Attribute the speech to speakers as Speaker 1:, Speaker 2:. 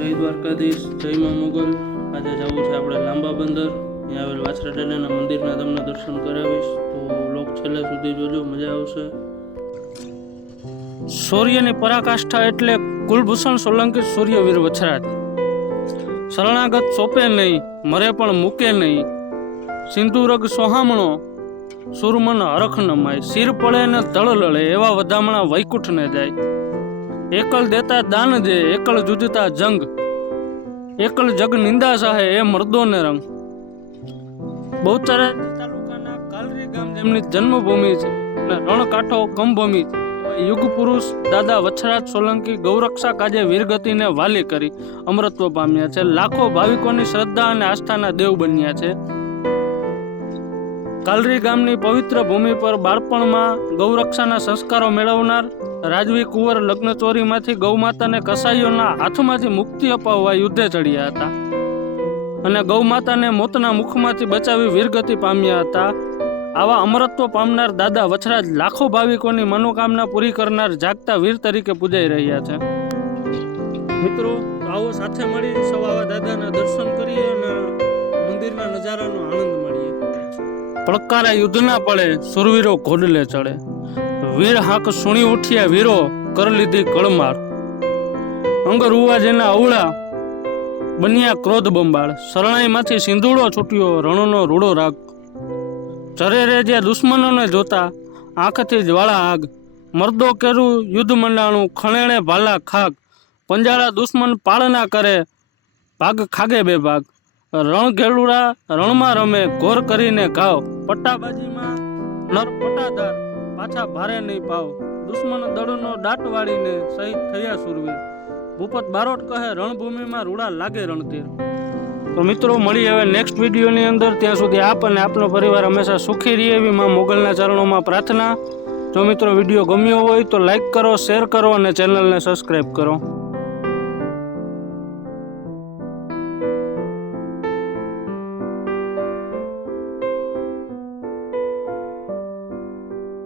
Speaker 1: જય દ્વારકાધીશ, જય મા મુગલ. આજે જવું છે આપણે લાંબા બંદર. ત્યાં આવેલ વાછરા દાદાના મંદિરના તમને દર્શન કરાવીશ. તો લોક છેલ્લે સુધી જોજો, મજા આવશે. સૂર્યની પરાકાષ્ઠા એટલે કુલભૂષણ સોલંકી સૂર્યવીર વછરાજ. શરણાગત સોંપે નહીં, મરે પણ મૂકે નહીં. સિંધુરગ સોહામણો, સુરમન હરખ નમાય. શિર પડે ને તળ લળે, એવા વધામણા વૈકુંઠને જાય. એકલ દેતા દાન દે, એકલ જુજતા જંગ. એકલ જગ નિંદા સાહે એ મર્દોને રંગ. બહુચરા તાલુકાના કાલરી ગામ જેમની જન્મભૂમિ છે અને રણકાંઠો કમભૂમિ છે. યુગ પુરુષ દાદા વછરાજ સોલંકી ગૌરક્ષા કાજે વીરગતિને વાલી કરી અમરત્વ પામ્યા છે. લાખો ભાવિકોની શ્રદ્ધા અને આસ્થાના દેવ બન્યા છે. કાલરી ગામની પવિત્ર ભૂમિ પર બાળપણમાં ગૌરક્ષાના સંસ્કારો મેળવનાર રાજવી કુંવર લગ્ન ચોરીમાંથી ગૌમાતાને કસાઈઓના હાથમાંથી મુક્તિ અપાવવા યુદ્ધે ચડ્યા હતા. અને ગૌમાતાને મોતના મુખમાંથી બચાવી વીરગતિ પામ્યા હતા. આવા અમરત્વ પામનાર દાદા વછરાજ લાખો ભાવિકોની મનોકામના પૂરી કરનાર જાગતા વીર તરીકે પૂજાઈ રહ્યા છે. મિત્રો, આવો સાથે મળી સૌ આવા દાદાના દર્શન કરીએ અને મંદિરના નજારાનો આનંદ માણીએ. પડકારા યુદ્ધના પડે, સુરવીરો ઘોડલે ચડે. વીર હાક સુણી ઉઠ્યા વીરો, કર લીધી કળમાર અંગર ઉવાજેના અવળા બન્યા ક્રોધ બંબાળ. શરણાઈમાંથી સિંધુડો છૂટ્યો, રણનો રૂડો રાગ. ચરેરે જે દુશ્મનોને જોતા, આંખથી જ્વાળા આગ. મર્દો કેરું યુદ્ધ મંડાણું, ખણેણે ભાલા ખાક પંજાળા દુશ્મન પાળના કરે, ભાગ ખાગે બે ભાગ. રણ ઘેલુડા રણમાં રમે, ઘોર કરીને ઘાવ. પટ્ટાબાજીમાં નર પટાદાર પાછા ભારે નહીં પાવ. દુશ્મન દળનો દાટ વાળીને શહીદ થયા સુરવીર. ભૂપત બારોટ કહે, રણભૂમિમાં રૂડા લાગે રણતીર. તો મિત્રો મળી હવે નેક્સ્ટ વિડીયોની અંદર. ત્યાં સુધી આપ અને આપનો પરિવાર હંમેશા સુખી રહે એવી માં મોગલના ચરણોમાં પ્રાર્થના. જો મિત્રો, વીડિયો ગમ્યો હોય તો લાઇક કરો શેર કરો અને ચેનલને સબસ્ક્રાઈબ કરો.